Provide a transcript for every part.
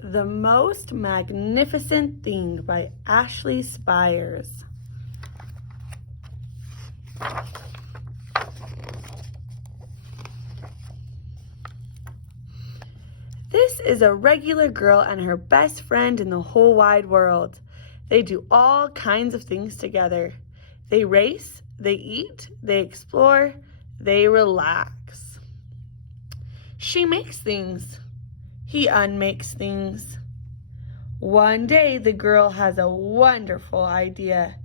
The Most Magnificent Thing by Ashley Spires. This is a regular girl and her best friend in the whole wide world. They do all kinds of things together. They race, they eat, they explore, they relax. She makes things. He unmakes things. One day, the girl has a wonderful idea.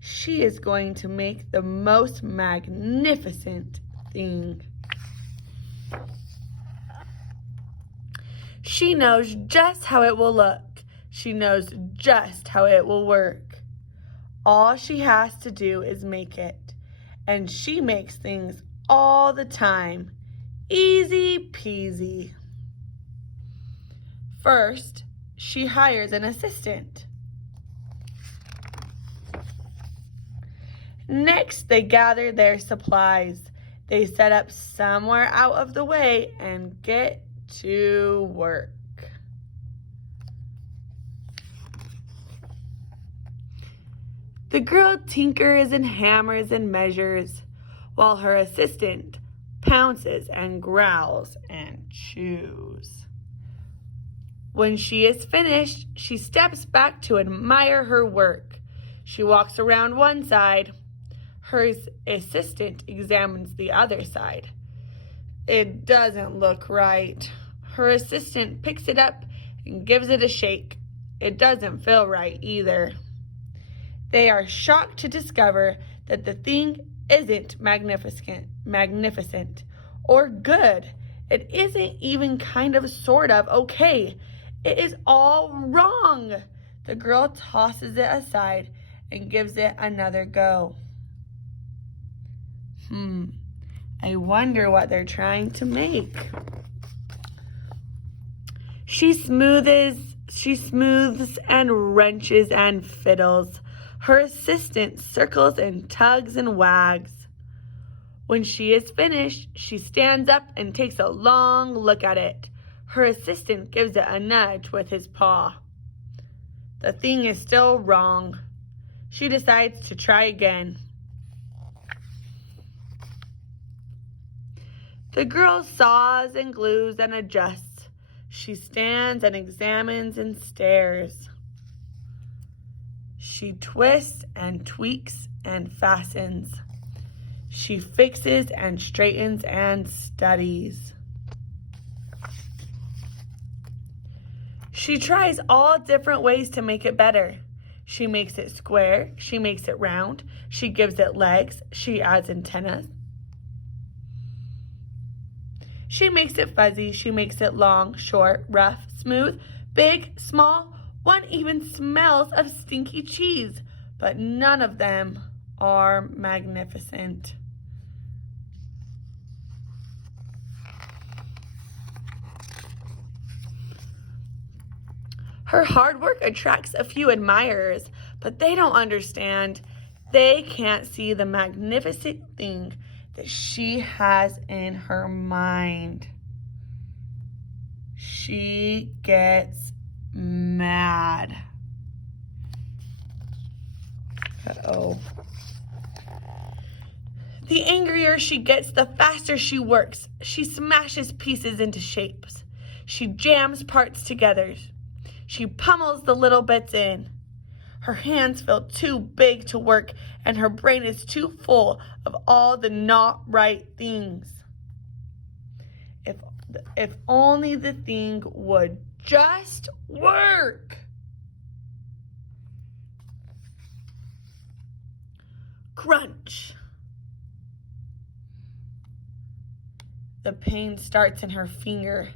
She is going to make the most magnificent thing. She knows just how it will look. She knows just how it will work. All she has to do is make it. And she makes things all the time. Easy peasy. First, she hires an assistant. Next, they gather their supplies. They set up somewhere out of the way and get to work. The girl tinkers and hammers and measures, while her assistant pounces and growls and chews. When she is finished, she steps back to admire her work. She walks around one side. Her assistant examines the other side. It doesn't look right. Her assistant picks it up and gives it a shake. It doesn't feel right either. They are shocked to discover that the thing isn't magnificent, or good. It isn't even kind of sort of okay. It is all wrong. The girl tosses it aside and gives it another go. I wonder what they're trying to make. She smooths and wrenches and fiddles. Her assistant circles and tugs and wags. When she is finished, she stands up and takes a long look at it. Her assistant gives it a nudge with his paw. The thing is still wrong. She decides to try again. The girl saws and glues and adjusts. She stands and examines and stares. She twists and tweaks and fastens. She fixes and straightens and studies. She tries all different ways to make it better. She makes it square. She makes it round. She gives it legs. She adds antennas. She makes it fuzzy. She makes it long, short, rough, smooth, big, small. One even smells of stinky cheese, but none of them are magnificent. Her hard work attracts a few admirers, but they don't understand. They can't see the magnificent thing that she has in her mind. She gets mad. Uh-oh. The angrier she gets, the faster she works. She smashes pieces into shapes. She jams parts together. She pummels the little bits in. Her hands feel too big to work, and her brain is too full of all the not right things. If only the thing would just work. Crunch. The pain starts in her finger.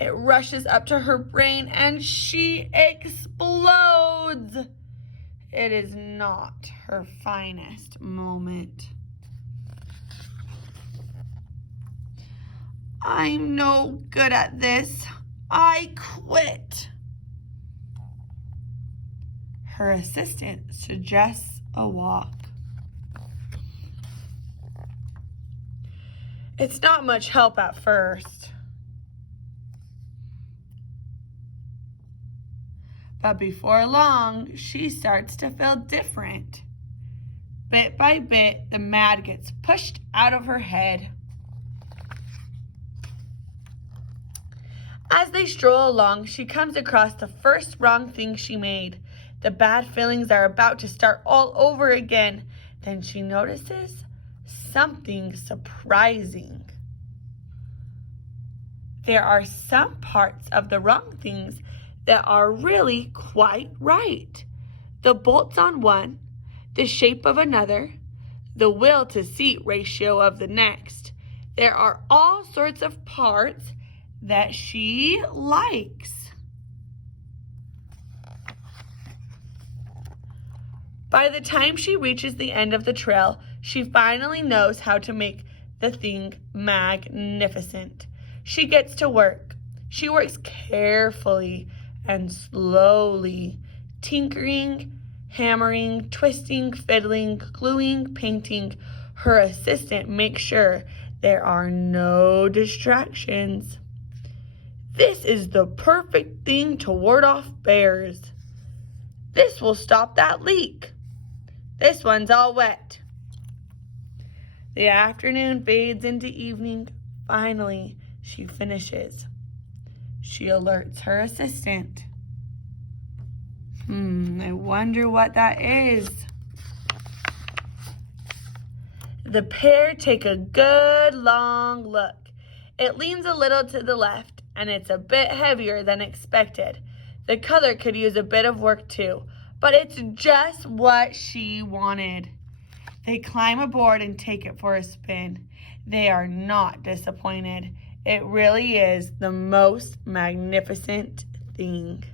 It rushes up to her brain and she explodes. It is not her finest moment. I'm no good at this. I quit. Her assistant suggests a walk. It's not much help at first. But before long, she starts to feel different. Bit by bit, the mad gets pushed out of her head. As they stroll along, she comes across the first wrong thing she made. The bad feelings are about to start all over again. Then she notices something surprising. There are some parts of the wrong things that are really quite right. The bolts on one, the shape of another, the will to seat ratio of the next. There are all sorts of parts that she likes. By the time she reaches the end of the trail, she finally knows how to make the thing magnificent. She gets to work. She works carefully and slowly, tinkering, hammering, twisting, fiddling, gluing, painting. Her assistant makes sure there are no distractions. This is the perfect thing to ward off bears. This will stop that leak. This one's all wet. The afternoon fades into evening. Finally, she finishes. She alerts her assistant. I wonder what that is. The pair take a good long look. It leans a little to the left, and it's a bit heavier than expected. The color could use a bit of work too, but it's just what she wanted. They climb aboard and take it for a spin. They are not disappointed. It really is the most magnificent thing.